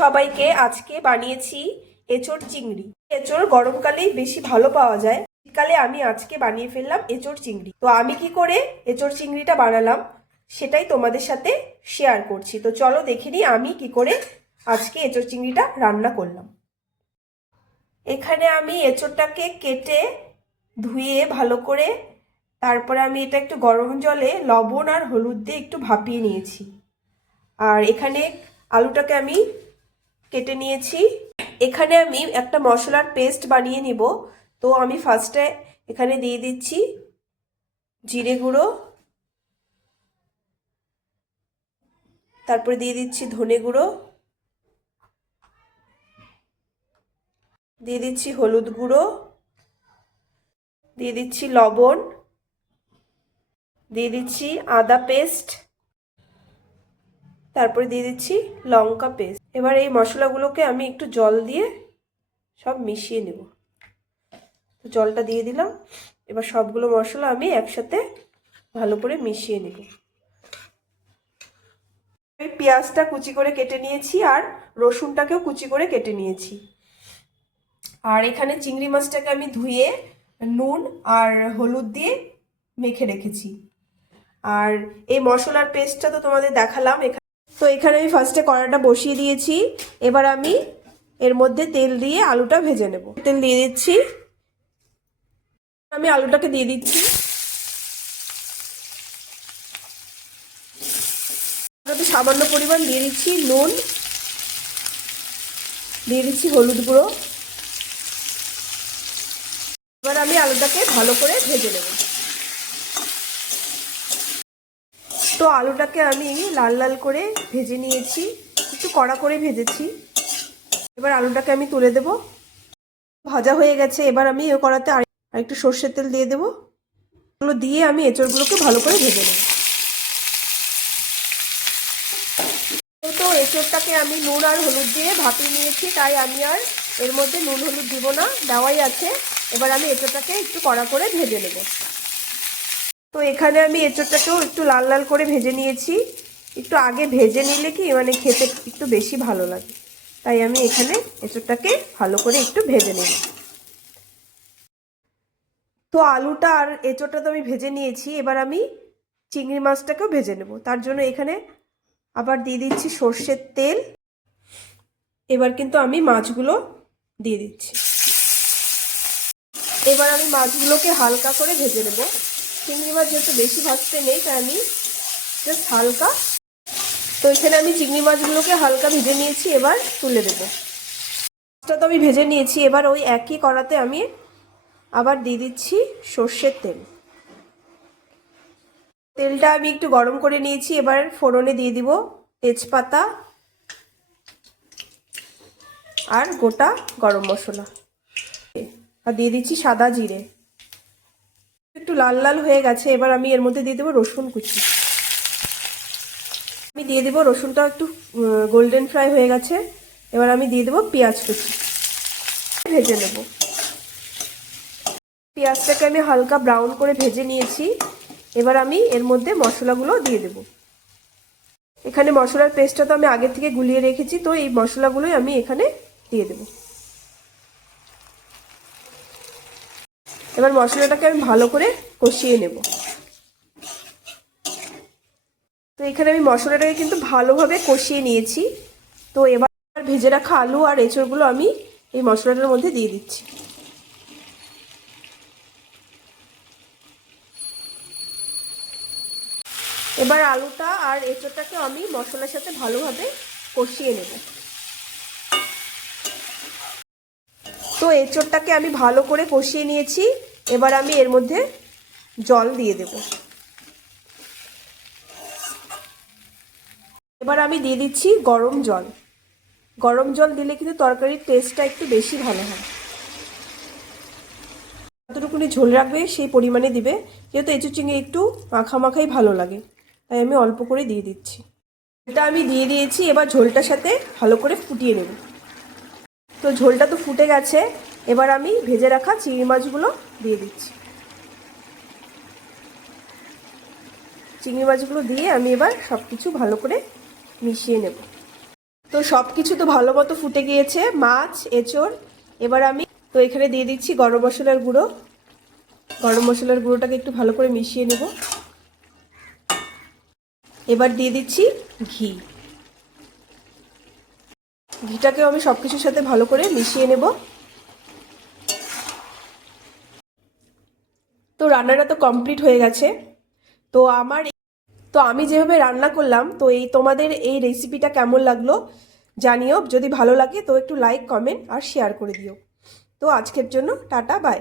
সবাইকে আজকে বানিয়েছি এঁচোড় চিংড়ি। এঁচোড় গরমকালেই বেশি ভালো পাওয়া যায়, শীতকালে আমি আজকে বানিয়ে ফেললাম এঁচোড় চিংড়ি। তো আমি কি করে এঁচোড় চিংড়িটা বানালাম সেটাই তোমাদের সাথে শেয়ার করছি। তো চলো দেখে নিই আমি কি করে আজকে এঁচোড় চিংড়িটা রান্না করলাম। এখানে আমি এঁচোড়টাকে কেটে ধুয়ে ভালো করে তারপরে আমি এটা একটু গরম জলে লবণ আর হলুদ দিয়ে একটু ভাপিয়ে নিয়েছি। আর এখানে আলুটাকে আমি কেটে নিয়েছি। এখানে আমি একটা মশলার পেস্ট বানিয়ে নিব। তো আমি ফার্স্টে এখানে দিয়ে দিচ্ছি জিরে গুঁড়ো, তারপরে দিয়ে দিচ্ছি ধনে গুঁড়ো, দিয়ে দিচ্ছি হলুদ গুঁড়ো, দিয়ে দিচ্ছি লবণ, দিয়ে দিচ্ছি আদা পেস্ট, তারপরে দিয়ে দিচ্ছি লঙ্কা পেস্ট। এবার এই মশলাগুলোকে আমি একটু জল দিয়ে সব মিশিয়ে নেব। তো জলটা দিয়ে দিলাম। এবার সবগুলো মশলা আমি একসাথে ভালো করে মিশিয়ে নেব। পেঁয়াজটা কুচি করে কেটে নিয়েছি আর রসুনটাকেও কুচি করে কেটে নিয়েছি। আর এখানে চিংড়ি মাছটাকে আমি ধুয়ে নুন আর হলুদ দিয়ে মেখে রেখেছি। আর এই মশলার পেস্টটা তো তোমাদের দেখালাম। তো এখানে আমি ফার্স্টে কড়াটা বসিয়ে দিয়েছি। এবার আমি এর মধ্যে তেল দিয়ে আলুটা ভেজে নেব। তেল দিয়ে দিচ্ছি, আমি আলুটাকে দিয়ে দিচ্ছি। সামান্য পরিমাণ দিয়ে দিচ্ছি নুন, দিয়ে দিচ্ছি হলুদ গুঁড়ো। এবার আমি আলুটাকে ভালো করে ভেজে নেব। তো আলুটাকে আমি লাল লাল করে ভেজে নিয়েছি, একটু কড়া করে ভেজেছি। এবার আলুটাকে আমি তুলে দেব। ভাজা হয়ে গেছে। এবার আমি ওই কড়াতে আর একটু সর্ষের তেল দিয়ে দেবো। এগুলো দিয়ে আমি এঁচড়গুলোকে ভালো করে ভেজে নেব। তো এঁচড়টাকে আমি নুন আর হলুদ দিয়ে ভাপিয়ে নিয়েছি, তাই আমি আর এর মধ্যে নুন হলুদ দিব না, দেওয়াই আছে। এবার আমি এঁচড়টাকে একটু কড়া করে ভেজে নেব। তো এখানে আমি এঁচড়টাকেও একটু লাল লাল করে ভেজে নিয়েছি। একটু আগে ভেজে নিলে কি মানে খেতে একটু বেশি ভালো লাগে, তাই আমি এখানে এঁচড়টাকে ভালো করে একটু ভেজে নেব। তো আলুটা আর এঁচড়টা তো আমি ভেজে নিয়েছি। এবার আমি চিংড়ি মাছটাকেও ভেজে নেব। তার জন্য এখানে আবার দিয়ে দিচ্ছি সর্ষের তেল। এবার কিন্তু আমি মাছগুলো দিয়ে দিচ্ছি। এবার আমি মাছগুলোকে হালকা করে ভেজে নেব। চিংড়ি মাছ যেহেতু বেশি ভাজতে নেই, তাই আমি জাস্ট হালকা। তো এখানে আমি চিংড়ি মাছগুলোকে হালকা ভেজে নিয়েছি। এবার তুলে দেবো। মাছটা তো আমি ভেজে নিয়েছি। এবার ওই একই কড়াতে আমি আবার দিয়ে দিচ্ছি সর্ষের তেল। তেলটা আমি একটু গরম করে নিয়েছি। এবার ফোড়নে দিয়ে দিব তেজপাতা আর গোটা গরম মশলা, আর দিয়ে দিচ্ছি সাদা জিরে। একটু লাল লাল হয়ে গেছে। এবার আমি এর মধ্যে দিয়ে দেবো রসুন কুচি। আমি দিয়ে দেবো রসুনটা একটু গোল্ডেন ফ্রাই হয়ে গেছে। এবার আমি দিয়ে দেবো পেঁয়াজ কুচি, ভেজে নেব। পেঁয়াজটাকে আমি হালকা ব্রাউন করে ভেজে নিয়েছি। এবার আমি এর মধ্যে মশলাগুলো দিয়ে দেব। এখানে মশলার পেস্টটা তো আমি আগে থেকে গুলিয়ে রেখেছি, তো এই মশলাগুলোই আমি এখানে দিয়ে দেব। এবার মশলাটাকে আমি ভালো করে কষিয়ে নেব। তো এখানে আমি মশলাটাকে কিন্তু ভালোভাবে কষিয়ে নিয়েছি। তো এবার ভেজে রাখা আলু আর এঁচড়গুলো আমি এই মশলাটার মধ্যে দিয়ে দিচ্ছি। এবার আলুটা আর এঁচড়টাকে আমি মশলার সাথে ভালোভাবে কষিয়ে নেব। তো এঁচড়টাকে আমি ভালো করে কষিয়ে নিয়েছি। এবার আমি এর মধ্যে জল দিয়ে দেব। এবার আমি দিয়ে দিচ্ছি গরম জল। গরম জল দিলে কিন্তু তরকারির টেস্টটা একটু বেশি ভালো হয়। যতটুকুনি ঝোল রাখবে সেই পরিমাণে দিবে, যেহেতু এঁচড় চিংড়ি একটু মাখা মাখাই ভালো লাগে, তাই আমি অল্প করে দিয়ে দিচ্ছি। এটা আমি দিয়ে দিয়েছি। এবার ঝোলটার সাথে ভালো করে ফুটিয়ে নেব। তো ঝোলটা তো ফুটে গেছে। এবার আমি ভেজে রাখা চিংড়ি মাছগুলো দিয়ে দিচ্ছি। চিংড়ি মাছগুলো দিয়ে আমি এবার সব কিছু ভালো করে মিশিয়ে নেব। তো সব কিছু তো ভালো মতো ফুটে গিয়েছে, মাছ, এঁচড়। এবার আমি তো এখানে দিয়ে দিচ্ছি গরম মশলার গুঁড়ো। গরম মশলার গুঁড়োটাকে একটু ভালো করে মিশিয়ে নেব। এবার দিয়ে দিচ্ছি ঘি। ঘিটাকেও আমি সব কিছুর সাথে ভালো করে মিশিয়ে নেব। তো রান্নাটা তো কমপ্লিট হয়ে গেছে। তো আমি যেভাবে রান্না করলাম, তো তোমাদের এই রেসিপিটা কেমন লাগলো জানিও। যদি ভালো লাগে তো একটু লাইক, কমেন্ট আর শেয়ার করে দিও। তো আজকের জন্য টাটা, বাই।